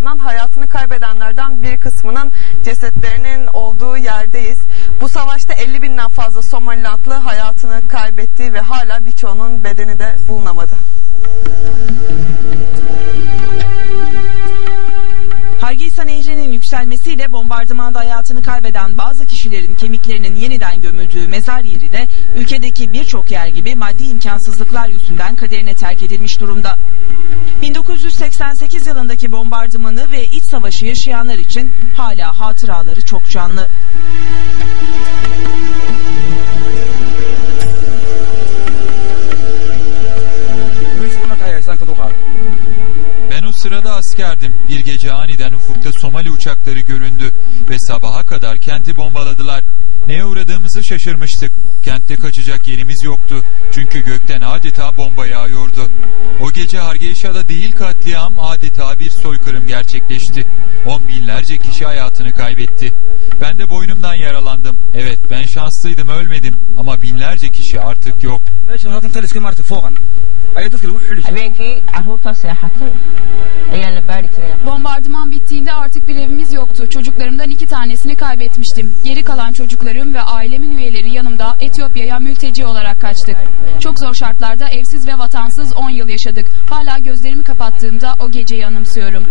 ardından hayatını kaybedenlerden bir kısmının cesetlerinin olduğu yerdeyiz. Bu savaşta 50.000'den fazla Somalilandlı hayatını kaybetti ve hala birçoğunun bedeni de bulunamadı. Hargeisa Nehri'nin yükselmesiyle bombardımanda hayatını kaybeden bazı kişilerin kemiklerinin yeniden gömüldüğü mezar yeri de ülkedeki birçok yer gibi maddi imkansızlıklar yüzünden kaderine terk edilmiş durumda. 1988 yılındaki bombardımanı ve iç savaşı yaşayanlar için hala hatıraları çok canlı. Ben o sırada askerdim. Bir gece aniden ufukta Somali uçakları göründü ve sabaha kadar kenti bombaladılar. Neye uğradığımızı şaşırmıştık. Kentte kaçacak yerimiz yoktu. Çünkü gökten adeta bomba yağıyordu. O gece Hargeisa'da değil katliam, adeta bir soykırım gerçekleşti. 10 binlerce kişi hayatını kaybetti. Ben de boynumdan yaralandım. Evet, ben şanslıydım, ölmedim. Ama binlerce kişi artık yok. Bombardıman bittiğinde artık bir evimiz yoktu. Çocuklarımdan 2 tanesini kaybetmiştim. Geri kalan çocuklarım ve ailemin üyeleri yanımda Etiyopya'ya mülteci olarak kaçtık. Çok zor şartlarda evsiz ve vatansız 10 yıl yaşadık. Hala gözlerimi kapattığımda o geceyi anımsıyorum.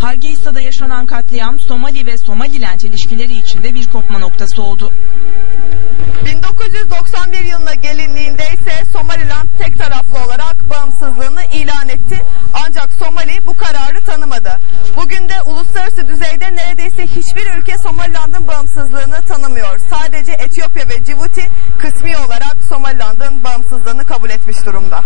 Hargeisa'da yaşanan katliam Somali ve Somaliland ilişkileri içinde bir kopma noktası oldu. 1991 yılına gelindiğinde ise Somaliland tek taraflı olarak bağımsızlığını ilan etti. Ancak Somali bu kararı tanımadı. Bugün de uluslararası düzeyde neredeyse hiçbir ülke Somaliland'ın bağımsızlığını tanımıyor. Sadece Etiyopya ve Cibuti kısmi olarak Somaliland'ın bağımsızlığını kabul etmiş durumda.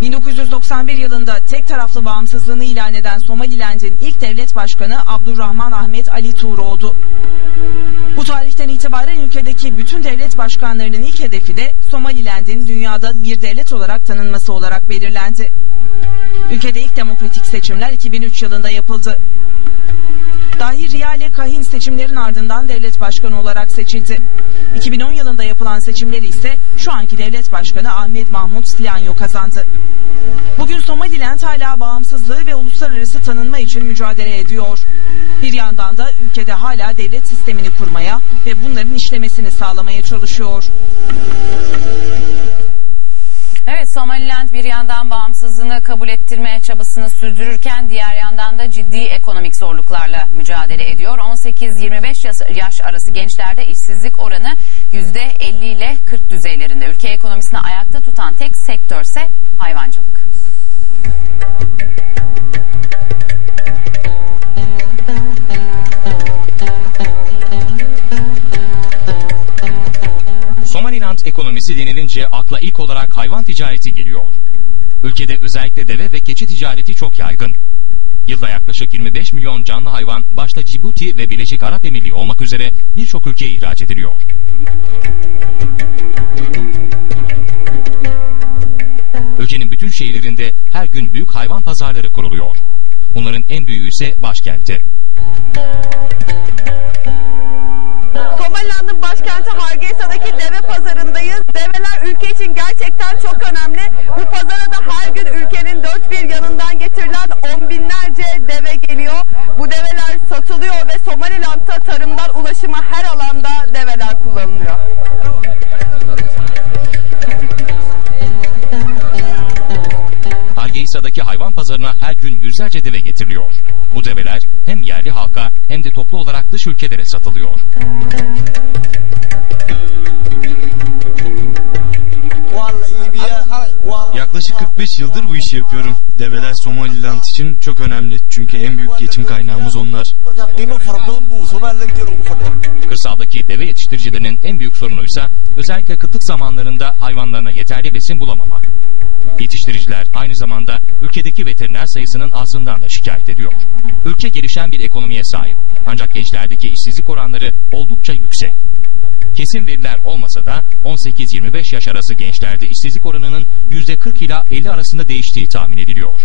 1991 yılında tek taraflı bağımsızlığını ilan eden Somaliland'in ilk devlet başkanı Abdurrahman Ahmet Ali Tuğ oldu. Bu tarihten itibaren ülkedeki bütün devlet başkanlarının ilk hedefi de Somaliland'in dünyada bir devlet olarak tanınması olarak belirlendi. Ülkede ilk demokratik seçimler 2003 yılında yapıldı. Dahi Riyale Kahin seçimlerin ardından devlet başkanı olarak seçildi. 2010 yılında yapılan seçimleri ise şu anki devlet başkanı Ahmet Mahmut Silanyo kazandı. Bugün Somaliland hala bağımsızlığı ve uluslararası tanınma için mücadele ediyor. Bir yandan da ülkede hala devlet sistemini kurmaya ve bunların işlemesini sağlamaya çalışıyor. Evet, Somaliland bir yandan bağımsızlığını kabul ettirmeye çabasını sürdürürken diğer yandan da ciddi ekonomik zorluklarla mücadele ediyor. 18-25 yaş arası gençlerde işsizlik oranı %50 ile 40 düzeylerinde. Ülke ekonomisini ayakta tutan tek sektörse hayvancılık. Somaliland ekonomisi denilince akla ilk olarak hayvan ticareti geliyor. Ülkede özellikle deve ve keçi ticareti çok yaygın. Yılda yaklaşık 25 milyon canlı hayvan başta Cibuti ve Birleşik Arap Emirliği olmak üzere birçok ülkeye ihraç ediliyor. Ülkenin bütün şehirlerinde her gün büyük hayvan pazarları kuruluyor. Bunların en büyüğü ise başkentte. Somaliland'ın başkenti Hargeisa'daki deve pazarındayız. Develer ülke için gerçekten çok önemli. Bu pazara da her gün ülkenin dört bir yanından getirilen 10 binlerce deve geliyor. Bu develer satılıyor ve Somaliland'da tarımdan ulaşıma her alanda develer kullanılıyor. Hargeisa'daki hayvan pazarına her gün yüzlerce deve getiriliyor. Bu develer hem yerli halka hem de toplu olarak dış ülkelere satılıyor. Yaklaşık 45 yıldır bu işi yapıyorum. Develer Somaliland için çok önemli. Çünkü en büyük geçim kaynağımız onlar. Kırsaldaki deve yetiştiricilerinin en büyük sorunuysa özellikle kıtlık zamanlarında hayvanlarına yeterli besin bulamamak. Yetiştiriciler aynı zamanda ülkedeki veteriner sayısının azlığından da şikayet ediyor. Ülke gelişen bir ekonomiye sahip. Ancak gençlerdeki işsizlik oranları oldukça yüksek. Kesin veriler olmasa da 18-25 yaş arası gençlerde işsizlik oranının %40 ila 50 arasında değiştiği tahmin ediliyor.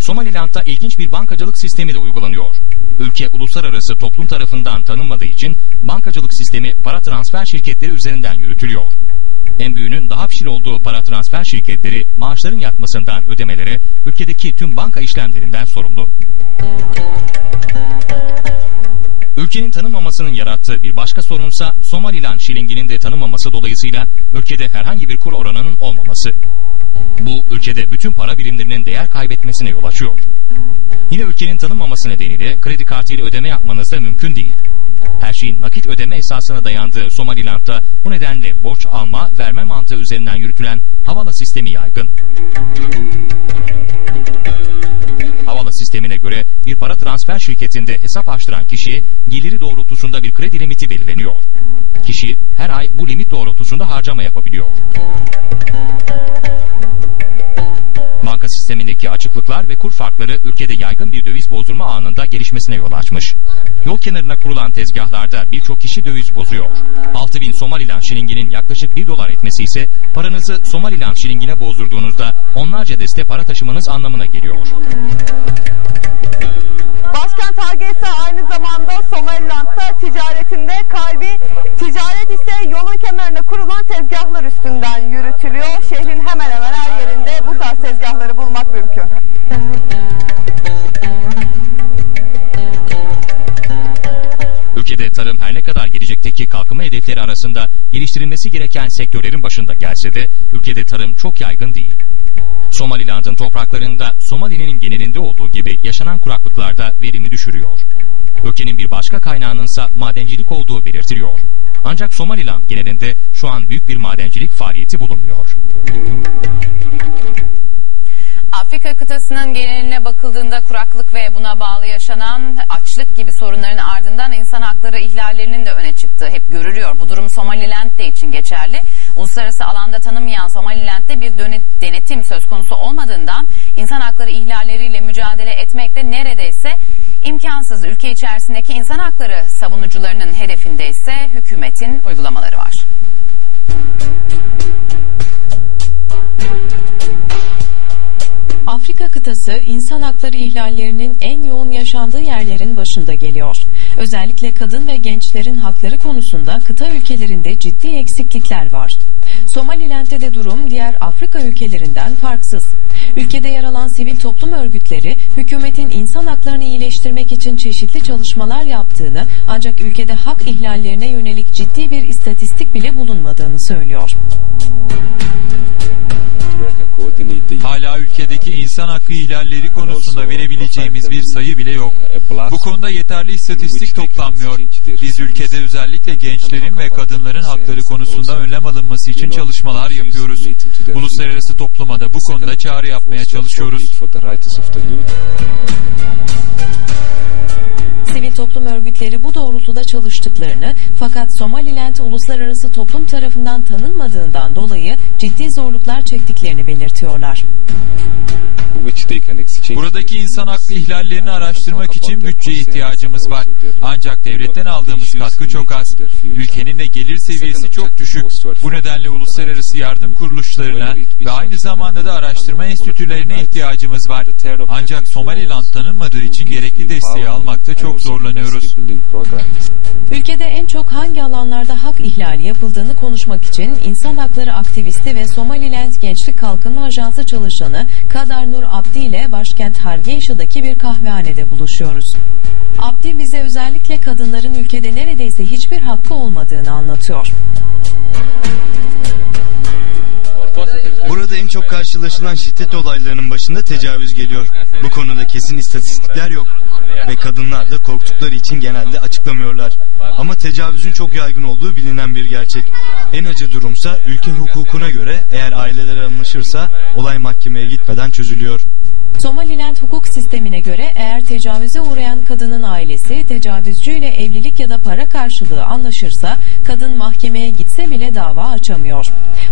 Somaliland'da ilginç bir bankacılık sistemi de uygulanıyor. Ülke uluslararası toplum tarafından tanınmadığı için bankacılık sistemi para transfer şirketleri üzerinden yürütülüyor. En büyüğünün daha fişil olduğu para transfer şirketleri maaşların yatmasından ödemelere ülkedeki tüm banka işlemlerinden sorumlu. Ülkenin tanınmamasının yarattığı bir başka sorunsa Somaliland şilinginin de tanınmaması dolayısıyla ülkede herhangi bir kur oranının olmaması. Bu ülkede bütün para birimlerinin değer kaybetmesine yol açıyor. Yine ülkenin tanınmaması nedeniyle kredi kartıyla ödeme yapmanız da mümkün değil. Her şeyin nakit ödeme esasına dayandığı Somaliland'da bu nedenle borç alma, verme mantığı üzerinden yürütülen havala sistemi yaygın. Havala sistemine göre bir para transfer şirketinde hesap açtıran kişiye geliri doğrultusunda bir kredi limiti belirleniyor. Kişi her ay bu limit doğrultusunda harcama yapabiliyor. Banka sistemindeki açıklıklar ve kur farkları ülkede yaygın bir döviz bozdurma anında gelişmesine yol açmış. Yol kenarına kurulan tezgahlarda birçok kişi döviz bozuyor. 6.000 Somaliland şilinginin yaklaşık $1 etmesi ise paranızı Somaliland şilingine bozdurduğunuzda onlarca deste para taşımanız anlamına geliyor. Başkent Hargeisa aynı zamanda Somaliland'da ticaretinde kalbi. Ticaret ise yolun kenarına kurulan tezgahlar üstünden yürütülüyor. Şehrin hemen hemen her yerinde bu tarz tezgahları bulmak mümkün. Ülkede tarım her ne kadar gelecekteki kalkınma hedefleri arasında geliştirilmesi gereken sektörlerin başında gelse de ülkede tarım çok yaygın değil. Somaliland'ın topraklarında Somali'nin genelinde olduğu gibi yaşanan kuraklıklarda verimi düşürüyor. Ülkenin bir başka kaynağınınsa madencilik olduğu belirtiliyor. Ancak Somaliland genelinde şu an büyük bir madencilik faaliyeti bulunmuyor. Afrika kıtasının geneline bakıldığında kuraklık ve buna bağlı yaşanan açlık gibi sorunların ardından insan hakları ihlallerinin de öne çıktığı hep görülüyor. Bu durum Somaliland'de için geçerli. Uluslararası alanda tanınmayan Somaliland'de bir denetim söz konusu olmadığından insan hakları ihlalleriyle mücadele etmek de neredeyse imkansız. Ülke içerisindeki insan hakları savunucularının hedefinde ise hükümetin uygulamaları var. Afrika kıtası insan hakları ihlallerinin en yoğun yaşandığı yerlerin başında geliyor. Özellikle kadın ve gençlerin hakları konusunda kıta ülkelerinde ciddi eksiklikler var. Somaliland'de de durum diğer Afrika ülkelerinden farksız. Ülkede yer alan sivil toplum örgütleri hükümetin insan haklarını iyileştirmek için çeşitli çalışmalar yaptığını ancak ülkede hak ihlallerine yönelik ciddi bir istatistik bile bulunmadığını söylüyor. Hala ülkedeki insan hakkı ihlalleri konusunda verebileceğimiz bir sayı bile yok. Bu konuda yeterli istatistik toplanmıyor. Biz ülkede özellikle gençlerin ve kadınların hakları konusunda önlem alınması için çalışmalar yapıyoruz. Uluslararası topluma da bu konuda çağrı yapmaya çalışıyoruz. Sivil toplum örgütleri bu doğrultuda çalıştıklarını fakat Somaliland uluslararası toplum tarafından tanınmadığından dolayı ciddi zorluklar çektiklerini belirtiyorlar. Buradaki insan hakkı ihlallerini araştırmak için bütçeye ihtiyacımız var. Ancak devletten aldığımız katkı çok az. Ülkenin de gelir seviyesi çok düşük. Bu nedenle uluslararası yardım kuruluşlarına ve aynı zamanda da araştırma enstitülerine ihtiyacımız var. Ancak Somaliland tanınmadığı için gerekli desteği almakta çok zorlanıyoruz. Ülkede en çok hangi alanlarda hak ihlali yapıldığını konuşmak için insan hakları aktivisti ve Somaliland Gençlik Kalkınma Ajansı çalışanı Kadar Nur Abdi ile başkent Hargeisa'daki bir kahvehanede buluşuyoruz. Abdi bize özellikle kadınların ülkede neredeyse hiçbir hakkı olmadığını anlatıyor. Burada en çok karşılaşılan şiddet olaylarının başında tecavüz geliyor. Bu konuda kesin istatistikler yok. Ve kadınlar da korktukları için genelde açıklamıyorlar. Ama tecavüzün çok yaygın olduğu bilinen bir gerçek. En acı durumsa ülke hukukuna göre eğer aileler anlaşırsa olay mahkemeye gitmeden çözülüyor. Somaliland hukuk sistemine göre eğer tecavüze uğrayan kadının ailesi tecavüzcüyle evlilik ya da para karşılığı anlaşırsa kadın mahkemeye gitse bile dava açamıyor.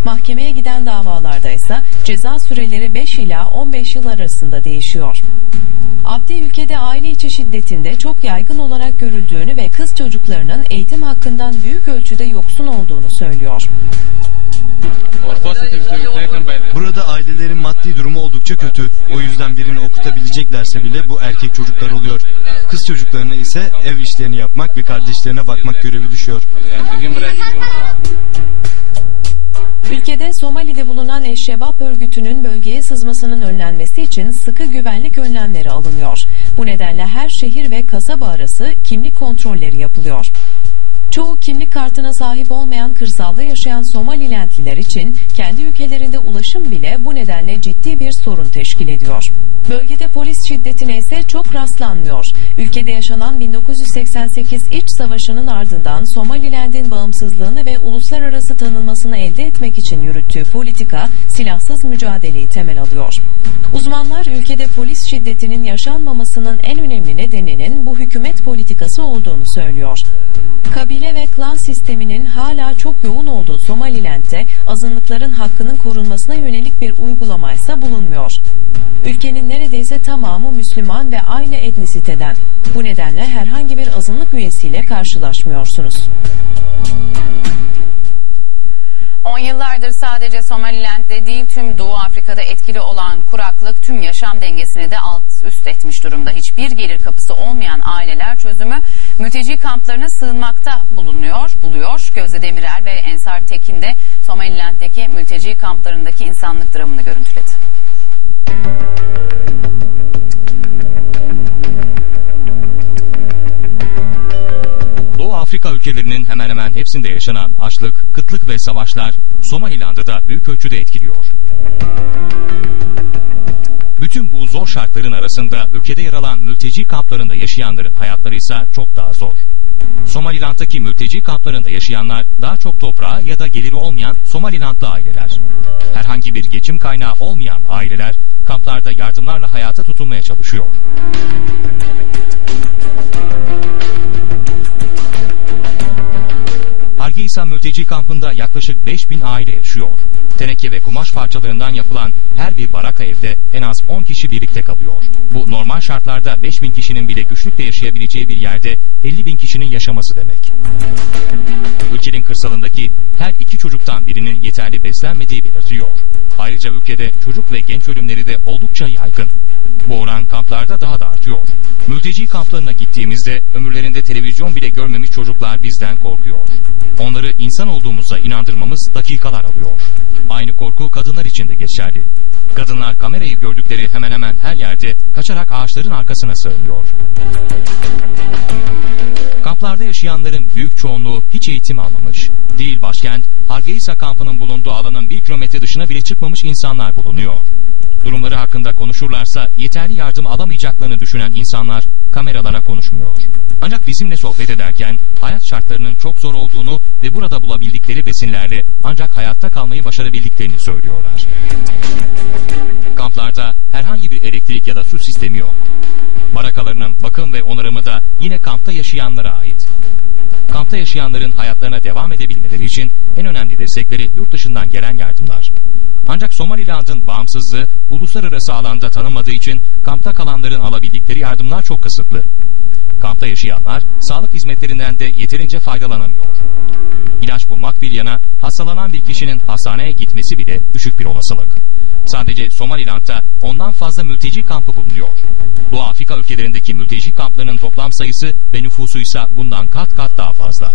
Mahkemeye giden davalarda ise ceza süreleri 5 ila 15 yıl arasında değişiyor. Abdi ülkede aile içi şiddetinde çok yaygın olarak görüldüğünü ve kız çocuklarının eğitim hakkından büyük ölçüde yoksun olduğunu söylüyor. Burada ailelerin maddi durumu oldukça kötü. O yüzden birini okutabileceklerse bile bu erkek çocuklar oluyor. Kız çocuklarına ise ev işlerini yapmak ve kardeşlerine bakmak görevi düşüyor. Ülkede Somali'de bulunan Eşşebab örgütünün bölgeye sızmasının önlenmesi için sıkı güvenlik önlemleri alınıyor. Bu nedenle her şehir ve kasaba arası kimlik kontrolleri yapılıyor. Çoğu kimlik kartına sahip olmayan kırsalda yaşayan Somalilentliler için kendi ülkelerinde ulaşım bile bu nedenle ciddi bir sorun teşkil ediyor. Bölgede polis şiddetine ise çok rastlanmıyor. Ülkede yaşanan 1988 İç Savaşı'nın ardından Somaliland'in bağımsızlığını ve uluslararası tanınmasını elde etmek için yürüttüğü politika silahsız mücadeleyi temel alıyor. Uzmanlar ülkede polis şiddetinin yaşanmamasının en önemli nedeninin bu hükümet politikası olduğunu söylüyor. Kabile ve klan sisteminin hala çok yoğun olduğu Somaliland'de azınlıkların hakkının korunmasına yönelik bir uygulama ise bulunmuyor. Ülkenin neredeyse tamamı Müslüman ve aynı etnisiteden. Bu nedenle herhangi bir azınlık üyesiyle karşılaşmıyorsunuz. 10 yıllardır sadece Somaliland'de değil tüm Doğu Afrika'da etkili olan kuraklık tüm yaşam dengesini de alt üst etmiş durumda. Hiçbir gelir kapısı olmayan aileler çözümü mülteci kamplarına sığınmakta buluyor. Gözde Demirel ve Ensar Tekin de Somaliland'deki mülteci kamplarındaki insanlık dramını görüntüledi. Doğu Afrika ülkelerinin hemen hemen hepsinde yaşanan açlık, kıtlık ve savaşlar Somaliland'ı da büyük ölçüde etkiliyor. Bütün bu zor şartların arasında ülkede yer alan mülteci kamplarında yaşayanların hayatları ise çok daha zor. Somaliland'daki mülteci kamplarında yaşayanlar daha çok toprağı ya da geliri olmayan Somalilandlı aileler. Herhangi bir geçim kaynağı olmayan aileler kamplarda yardımlarla hayata tutunmaya çalışıyor. Hargeisa mülteci kampında yaklaşık 5000 aile yaşıyor. Teneke ve kumaş parçalarından yapılan her bir baraka evde en az 10 kişi birlikte kalıyor. Bu normal şartlarda 5000 kişinin bile güçlükle yaşayabileceği bir yerde 50.000 kişinin yaşaması demek. Ülkenin kırsalındaki her 2 çocuktan birinin yeterli beslenmediği belirtiliyor. Ayrıca ülkede çocuk ve genç ölümleri de oldukça yaygın. Bu oran kamplarda daha da artıyor. Mülteci kamplarına gittiğimizde ömürlerinde televizyon bile görmemiş çocuklar bizden korkuyor. Onları insan olduğumuza inandırmamız dakikalar alıyor. Aynı korku kadınlar için de geçerli. Kadınlar kamerayı gördükleri hemen hemen her yerde kaçarak ağaçların arkasına sığınıyor. Kamplarda yaşayanların büyük çoğunluğu hiç eğitim almamış. Değil başkent, Hargeisa kampının bulunduğu alanın 1 kilometre dışına bile çıkmamış insanlar bulunuyor. Durumları hakkında konuşurlarsa yeterli yardım alamayacaklarını düşünen insanlar kameralara konuşmuyor. Ancak bizimle sohbet ederken hayat şartlarının çok zor olduğunu ve burada bulabildikleri besinlerle ancak hayatta kalmayı başarabildiklerini söylüyorlar. Kamplarda herhangi bir elektrik ya da su sistemi yok. Barakalarının bakım ve onarımı da yine kampta yaşayanlara ait. Kampta yaşayanların hayatlarına devam edebilmeleri için en önemli destekleri yurt dışından gelen yardımlar. Ancak Somaliland'ın bağımsızlığı uluslararası alanda tanınmadığı için kampta kalanların alabildikleri yardımlar çok kısıtlı. Kampta yaşayanlar sağlık hizmetlerinden de yeterince faydalanamıyor. İlaç bulmak bir yana hastalanan bir kişinin hastaneye gitmesi bile düşük bir olasılık. Sadece Somaliland'da ondan fazla mülteci kampı bulunuyor. Doğu Afrika ülkelerindeki mülteci kamplarının toplam sayısı ve nüfusu ise bundan kat kat daha fazla.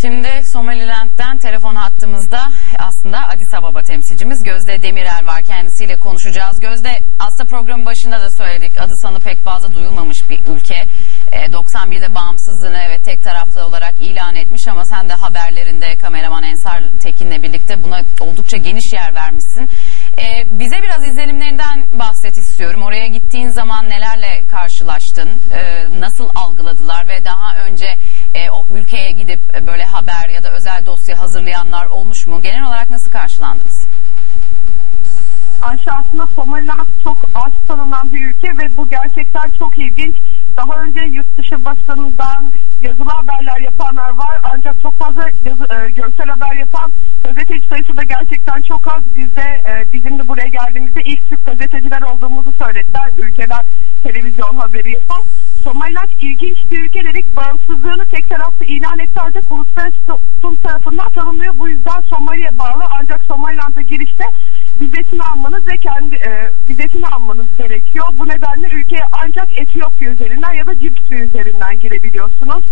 Şimdi Somaliland'den telefon hattımızda aslında Addis Ababa temsilcimiz Gözde Demirel var. Kendisiyle konuşacağız. Gözde, aslında programın başında da söyledik. Adı sanı pek fazla duyulmamış bir ülke. 91'de bağımsızlığını evet tek taraflı olarak ilan etmiş ama sen de haberlerinde kameraman Ensar Tekin'le birlikte buna oldukça geniş yer vermişsin. Bize biraz izlenimlerinden bahset istiyorum. Oraya gittiğin zaman nelerle karşılaştın? Nasıl algıladılar ve daha önce o ülkeye gidip böyle haber ya da özel dosya hazırlayanlar olmuş mu? Genel olarak nasıl karşılandınız? Aslında Somaliland çok az tanınan bir ülke ve bu gerçekten çok ilginç. Daha önce yurt dışı basınından yazılı haberler yapanlar var ancak çok fazla görsel haber yapan gazeteci sayısı da gerçekten çok az. Bizim de buraya geldiğimizde ilk Türk gazeteciler olduğumuzu söylediler. Ülkeden televizyon haberi yapan. Somaliland ilginç bir ülke dedik. Bağımsızlığını tek taraflı ilan etti ancak uluslararası toplum tarafından tanınmıyor. Bu yüzden Somali'ye bağlı ancak Somaliland'a girişte vizesini almanız ve vizesini almanız gerekiyor. Bu nedenle ülkeye ancak Etiyopya üzerinden ya da Cibouti üzerinden girebiliyorsunuz.